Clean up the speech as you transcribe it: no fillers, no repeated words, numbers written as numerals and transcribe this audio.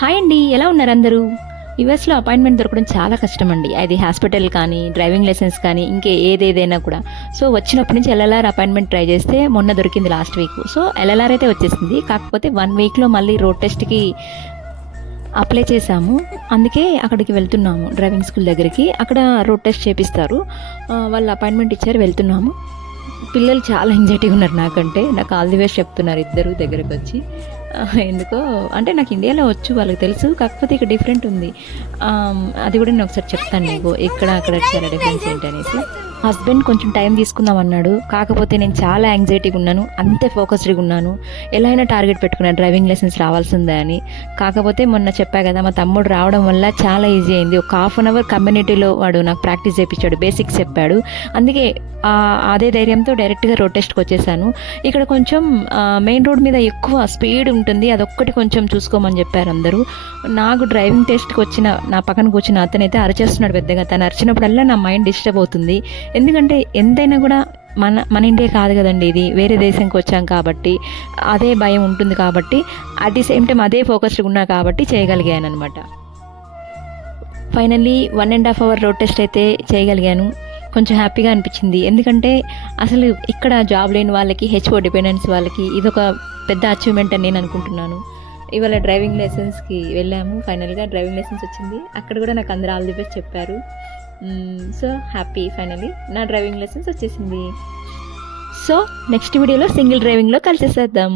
Hi అండి, ఎలా ఉన్నారు అందరూ? యూఎస్లో అపాయింట్మెంట్ దొరకడం చాలా కష్టం అండి. అది హాస్పిటల్ కానీ, డ్రైవింగ్ లైసెన్స్ కానీ, ఏదేదైనా కూడా. సో వచ్చినప్పటి నుంచి ఎల్ఎల్ఆర్ అపాయింట్మెంట్ ట్రై చేస్తే మొన్న దొరికింది లాస్ట్ వీక్. సో ఎల్ఎల్ఆర్ అయితే వచ్చేసింది. కాకపోతే 1 వీక్లో మళ్ళీ రోడ్ టెస్ట్కి అప్లై చేశాము. అందుకే అక్కడికి వెళ్తున్నాము, డ్రైవింగ్ స్కూల్ దగ్గరికి. అక్కడ రోడ్ టెస్ట్ చేపిస్తారు. వాళ్ళు అపాయింట్మెంట్ ఇచ్చారు, వెళ్తున్నాము. పిల్లలు చాలా ఎంజైటీగా ఉన్నారు నాకంటే. నాకు ఆల్ ది బెస్ట్ చెప్తున్నారు ఇద్దరు దగ్గరకు వచ్చి. ఎందుకో అంటే నాకు ఇండియాలో వచ్చు, వాళ్ళకి తెలుసు. కాకపోతే ఇక్కడ డిఫరెంట్ ఉంది. అది కూడా నేను ఒకసారి చెప్తాను నీకు, ఇక్కడ అక్కడ చాలా డిఫరెన్స్ ఏంటనేసి. హస్బెండ్ కొంచెం టైం తీసుకుందాం అన్నాడు. కాకపోతే నేను చాలా యాంగ్జైటీగా ఉన్నాను, అంతే ఫోకస్డ్గా ఉన్నాను. ఎలా అయినా టార్గెట్ పెట్టుకున్నాను డ్రైవింగ్ లైసెన్స్ రావాల్సిందే అని. కాకపోతే మొన్న చెప్పా కదా, మా తమ్ముడు రావడం వల్ల చాలా ఈజీ అయింది. ఒక ½ అవర్ కమ్యూనిటీలో వాడు నాకు ప్రాక్టీస్ చేయించాడు, బేసిక్స్ చెప్పాడు. అందుకే అదే ధైర్యంతో డైరెక్ట్గా రోడ్ టెస్ట్కి వచ్చేసాను. ఇక్కడ కొంచెం మెయిన్ రోడ్ మీద ఎక్కువ స్పీడ్ ఉంటుంది, అదొక్కటి కొంచెం చూసుకోమని చెప్పారు అందరూ. నాకు డ్రైవింగ్ టెస్ట్కి వచ్చిన నా పక్కన కూర్చున్న అతనైతే అరిచేస్తున్నాడు పెద్దగా. తను అరిచినప్పుడల్లా నా మైండ్ డిస్టర్బ్ అవుతుంది. ఎందుకంటే ఎంతైనా కూడా మన ఇండియా కాదు కదండి, ఇది వేరే దేశంకి వచ్చాం కాబట్టి అదే భయం ఉంటుంది. కాబట్టి అట్ ది సేమ్ టైం అదే ఫోకస్డ్గా ఉన్నా కాబట్టి చేయగలిగాను అనమాట. ఫైనల్లీ 1.5 అవర్ రోడ్ టెస్ట్ అయితే చేయగలిగాను. కొంచెం హ్యాపీగా అనిపించింది. ఎందుకంటే అసలు ఇక్కడ జాబ్ లేని వాళ్ళకి, హెచ్ఓ డిపెండెన్స్ వాళ్ళకి ఇదొక పెద్ద అచీవ్మెంట్ అని నేను అనుకుంటున్నాను. ఇవాళ డ్రైవింగ్ లైసెన్స్కి వెళ్ళాము. ఫైనల్గా డ్రైవింగ్ లైసెన్స్ వచ్చింది. అక్కడ కూడా నాకు అందరూ ఆల్ ది బెస్ట్ చెప్పారు. సో హ్యాపీ, ఫైనల్లీ నా డ్రైవింగ్ లైసెన్స్ వచ్చేసింది. సో నెక్స్ట్ వీడియోలో సింగిల్ డ్రైవింగ్లో కలిసేసేద్దాం.